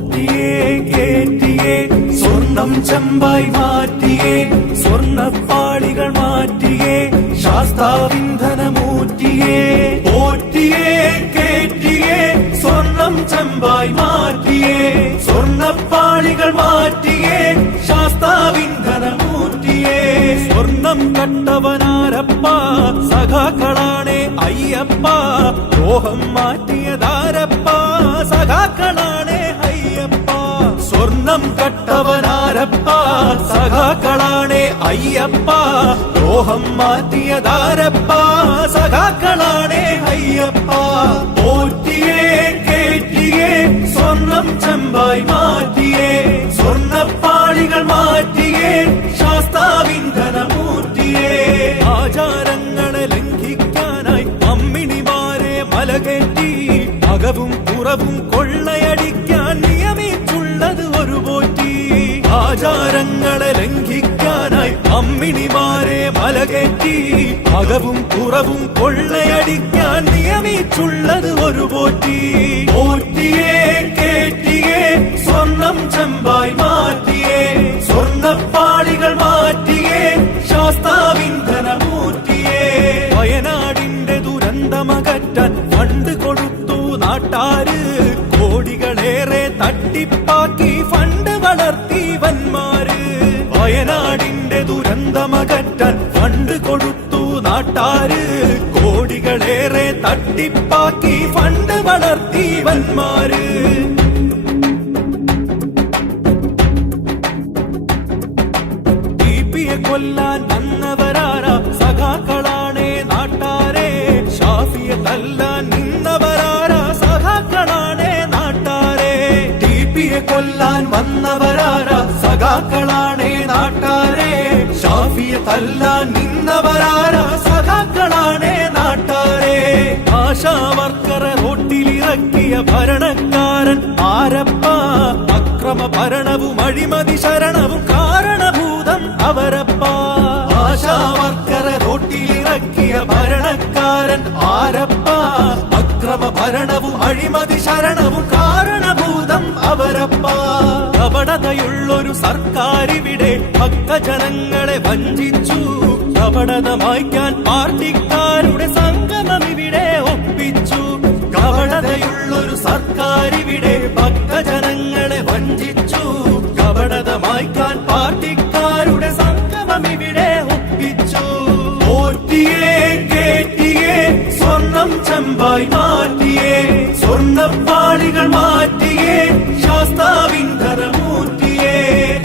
പോറ്റിയേ കേറ്റിയേ സ്വർണം ചെമ്പായി മാറ്റിയേ സ്വർണ്ണപ്പാളികൾ മാറ്റിയേ ശാസ്താവിന്ധനമൂറ്റിയേ പോറ്റിയേ കേറ്റിയേ സ്വർണം ചെമ്പായി മാറ്റിയേ സ്വർണ്ണപ്പാളികൾ മാറ്റിയേ ശാസ്താവിന്ധനമൂറ്റിയേ സ്വർണം കട്ടവനാരപ്പ സഖാക്കളാണേ അയ്യപ്പ ദ്രോഹം മാറ്റിയതാരപ്പ സഖാക്കളാണേ അയ്യപ്പ സ്വർണം കട്ടവനാരപ്പ സഖാക്കളാണേ അയ്യപ്പ ദ്രോഹം മാറ്റിയതാരപ്പ സഖാക്കളാണേ അയ്യപ്പ പോറ്റിയേ കേറ്റിയേ സ്വർണം ചെമ്പായി മാറ്റിയേ സ്വർണ്ണപ്പാളികൾ മാറ്റിയേ ശാസ്താവിന്ധനമൂർത്തിയേ ആചാരങ്ങളെ ലംഘിക്കാനായി അമ്മിണിമാരെ മലകേറ്റി അകവും പുറവും കൊള്ളയടിക്കാൻ നിയമിച്ചുള്ളത് ഒരു പോറ്റി ആചാരങ്ങളെ ലംഘിക്കാനായി അമ്മിണിമാരെ മലകേറ്റി അകവും പുറവും കൊള്ളയടിക്കാൻ നിയമിച്ചുള്ളത് ഒരു പോറ്റി പോറ്റിയേ കേറ്റിയേ സ്വർണം ചെമ്പായി മാറ്റിയേ സ്വർണ്ണപ്പാളികൾ മാറ്റിയേ ശാസ്താവിന്ധനമൂർത്തിയേ വയനാടിന്റെ ദുരന്തമകറ്റാൻ ഫണ്ട് കൊടുത്തു നാട്ടാര് കോടികളേറെ തട്ടിപ്പാക്കി ഫണ്ട് വളർത്തി വന്മാര് വയനാടിന്റെ ദുരന്തമകറ്റാൻ ഫണ്ട് കൊടുത്തു നാട്ടാര് കോടികളേറെ തട്ടിപ്പാക്കി ഫണ്ട് വളർത്തി വന്മാര് കൊല്ലാൻ വന്നവരാരാ സഖാക്കളാണേ നാട്ടാരെ ഷാഫിയെ തല്ലാൻ നിന്നവരാരാ സഖാക്കളാണേ നാട്ടാരെ ടിപിയെ കൊല്ലാൻ വന്നവരാരാ സഖാക്കളാണേ നാട്ടാരെ ഷാഫിയെ തല്ലാൻ നിന്നവരാരാ സഖാക്കളാണേ നാട്ടാരെ ആശാവർക്കറെ റോട്ടിലിറക്കിയ ഭരണക്കാരൻ ആരപ്പ അക്രമ ഭരണവും അഴിമതി ശരണവും കാരണഭൂതം അവരപ്പ ആശാവർക്കറെ റോട്ടിലിറക്കിയ ഭരണക്കാരൻ ആരപ്പ അക്രമ ഭരണവും അഴിമതി ശരണവും കാരണഭൂതം അവരപ്പ കപടതയുള്ളൊരു സർക്കാരിവിടെ ഭക്തജനങ്ങളെ വഞ്ചിച്ചു കപടത മായ്ക്കാൻ പാർട്ടിക്കാരുടെ സംഗമം ഇവിടെ ഒപ്പിച്ചു കപടതയുള്ളൊരു സർക്കാരിവിടെ ഭക്തജനങ്ങളെ വഞ്ചിച്ചു കപടത മായ്ക്കാൻ പാർട്ടിക്കാരുടെ സംഗമം ഇവിടെ ഒപ്പിച്ചു പോറ്റിയേ കേറ്റിയേ സ്വർണം ചെമ്പായി മാറ്റിയേ സ്വർണ്ണപ്പാളികൾ മാറ്റിയേ ശാസ്താവിന്ധനമൂർത്തിയേ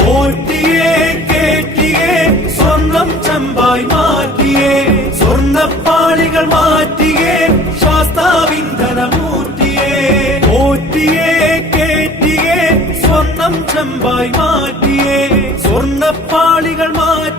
പോറ്റിയേ കേറ്റിയേ സ്വർണം ചെമ്പായി മാറ്റിയേ സ്വർണ്ണപ്പാളികൾ മാറ്റിയേ ശാസ്താവിന്ധനമൂർത്തിയേ പോറ്റിയേ കേറ്റിയേ സ്വർണം ചെമ്പായി മാറ്റിയേ സ്വർണ്ണപ്പാളികൾ മാറ്റി